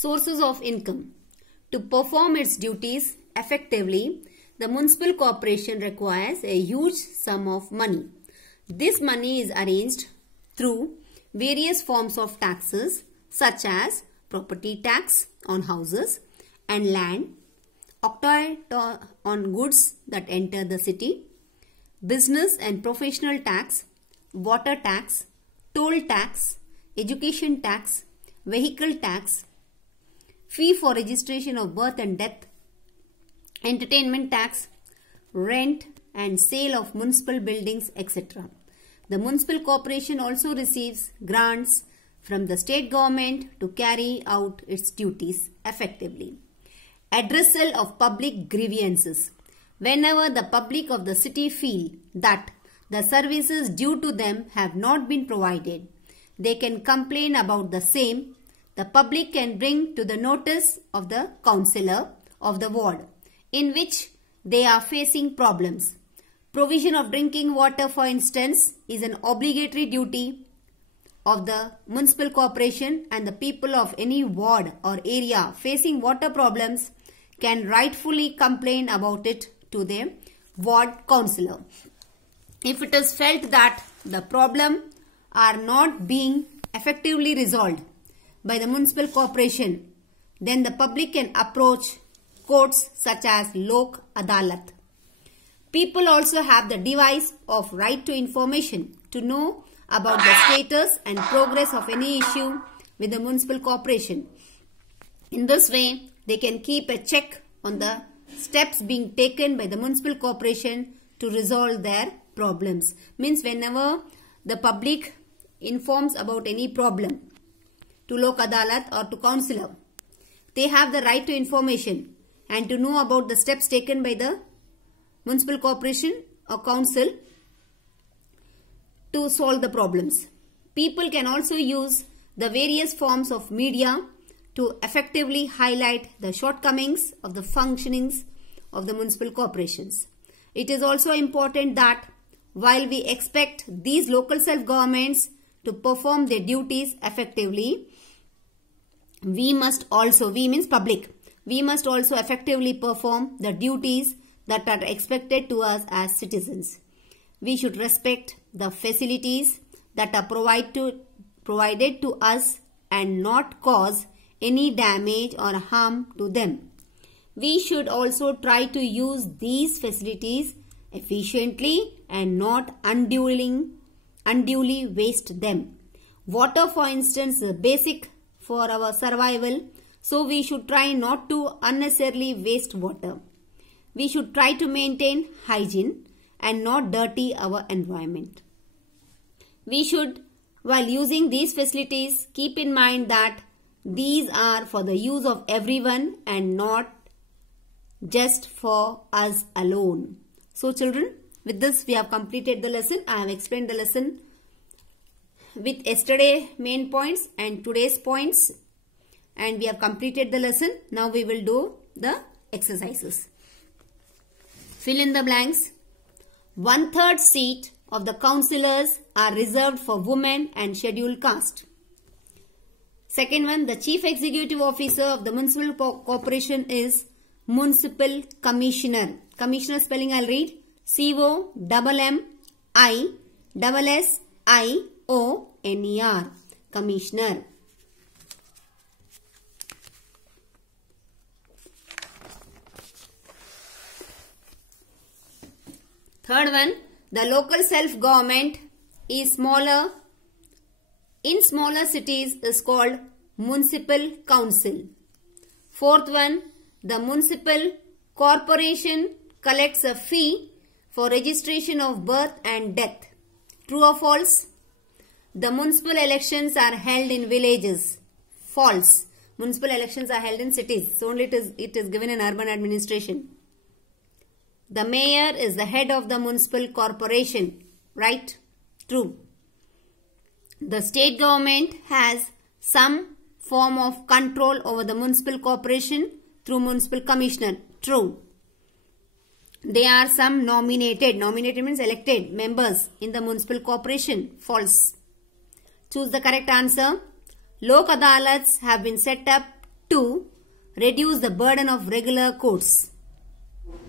Sources of income. To perform its duties effectively, the municipal corporation requires a huge sum of money. This money is arranged through various forms of taxes such as property tax on houses and land, octroi on goods that enter the city, business and professional tax, water tax, toll tax, education tax, vehicle tax, fee for registration of birth and death, entertainment tax, rent and sale of municipal buildings, etc. The municipal corporation also receives grants from the state government to carry out its duties effectively. Addressal of public grievances. Whenever the public of the city feel that the services due to them have not been provided, they can complain about the same. The public can bring to the notice of the councillor of the ward in which they are facing problems. Provision of drinking water, for instance, is an obligatory duty of the municipal corporation, and the people of any ward or area facing water problems can rightfully complain about it to their ward councillor. If it is felt that the problem are not being effectively resolved by the municipal corporation, then the public can approach courts such as Lok Adalat. People also have the device of right to information to know about the status and progress of any issue with the municipal corporation. In this way, they can keep a check on the steps being taken by the municipal corporation to resolve their problems. Means whenever the public informs about any problem to Lok Adalat or to councillor, they have the right to information and to know about the steps taken by the municipal corporation or council to solve the problems. People can also use the various forms of media to effectively highlight the shortcomings of the functionings of the municipal corporations. It is also important that while we expect these local self-governments to perform their duties effectively, we must also effectively perform the duties that are expected to us as citizens. We should respect the facilities that are provided to us and not cause any damage or harm to them. We should also try to use these facilities efficiently and not unduly waste them. Water, for instance, is basic for our survival, so we should try not to unnecessarily waste water. We should try to maintain hygiene and not dirty our environment. We should, while using these facilities, keep in mind that these are for the use of everyone and not just for us alone. So children, with this we have completed the lesson. I have explained the lesson with yesterday main points and today's points, and we have completed the lesson. Now we will do the exercises. Fill in the blanks. 1/3 seat of the councillors are reserved for women and scheduled caste. Second one, the chief executive officer of the municipal corporation is municipal commissioner. Commissioner spelling I'll read. COMMISSIONER. Commissioner. Third one, the local self-government is smaller. In smaller cities is called municipal council. Fourth one, the municipal corporation collects a fee for registration of birth and death. True or false? The municipal elections are held in villages. False. Municipal elections are held in cities. So only it is given in urban administration. The mayor is the head of the municipal corporation. Right? True. The state government has some form of control over the municipal corporation through municipal commissioner. True. There are some nominated means elected members in the municipal corporation. False. Choose the correct answer. Lok Adalats have been set up to reduce the burden of regular courts.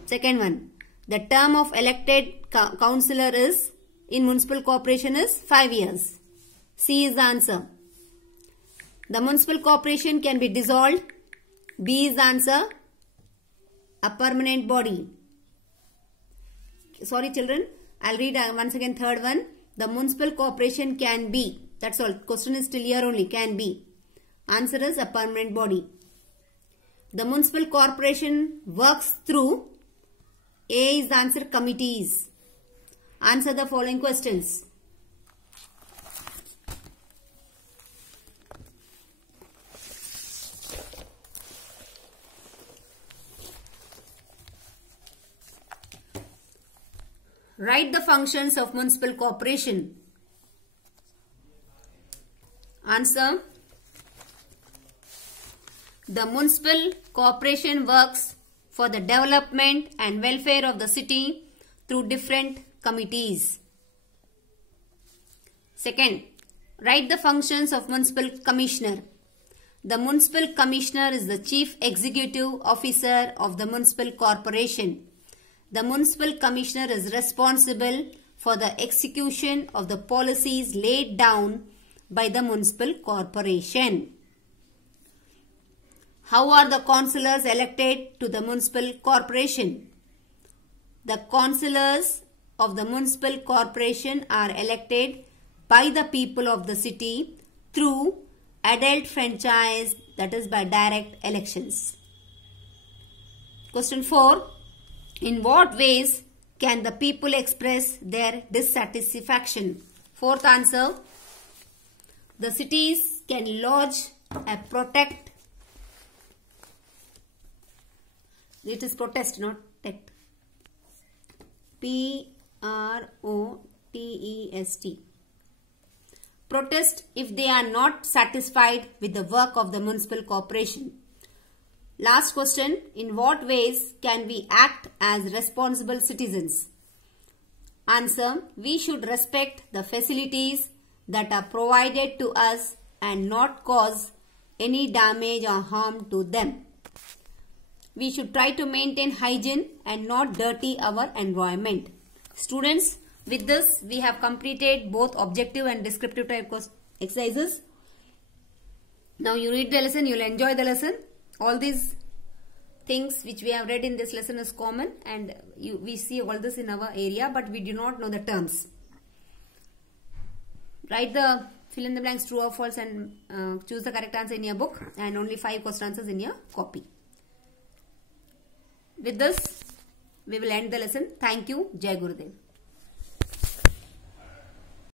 Second one, the term of elected councillor is in municipal corporation is 5 years. C is the answer. The municipal corporation can be dissolved. B is the answer. A permanent body. Sorry children, I'll read once again third one. The municipal corporation can be. That's all. Question is still here only. Can be. Answer is a permanent body. The municipal corporation works through. A is the answer, committees. Answer the following questions. Write the functions of municipal corporation. Answer. The municipal corporation works for the development and welfare of the city through different committees. Second, write the functions of municipal commissioner. The municipal commissioner is the chief executive officer of the municipal corporation. The municipal commissioner is responsible for the execution of the policies laid down by the municipal corporation. How are the councillors elected to the municipal corporation? The councillors of the municipal corporation are elected by the people of the city through adult franchise, that is by direct elections. Question 4. In what ways can the people express their dissatisfaction? Fourth answer. The cities can lodge a protest. It is protest, not protect. P-R-O-T-E-S-T. Protest if they are not satisfied with the work of the municipal corporation. Last question. In what ways can we act as responsible citizens? Answer. We should respect the facilities that are provided to us and not cause any damage or harm to them. We should try to maintain hygiene and not dirty our environment. Students, with this we have completed both objective and descriptive type exercises. Now you read the lesson, you will enjoy the lesson. All these things which we have read in this lesson is common, and we see all this in our area, but we do not know the terms. Write the fill in the blanks true or false and choose the correct answer in your book, and only 5 question answers in your copy. With this, we will end the lesson. Thank you. Jai Gurudev.